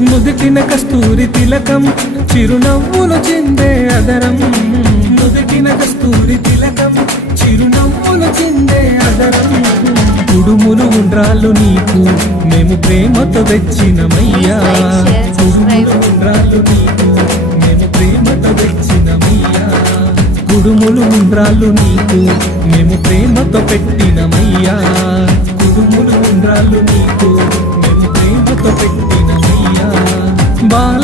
ముదుటిన కస్తూరి తిలకం చిరునవ్వులు చిందే అదరం. ముదుటిన కస్తూరి తిలకం చిరునవ్వులు చిందే అదరం. కుడుములు ఉండ్రాళ్ళు నీకు మేము ప్రేమతో తెచ్చినమయ్యా. కుడుములు ఉండ్రాళ్ళు నీకు మేము ప్రేమతో తెచ్చినమయ్యా. కుడుములు ఉండ్రాళ్ళు నీకు మేము ప్రేమతో పెట్టినమయ్యా. కుడుములు ఉండ్రాళ్ళు నీకు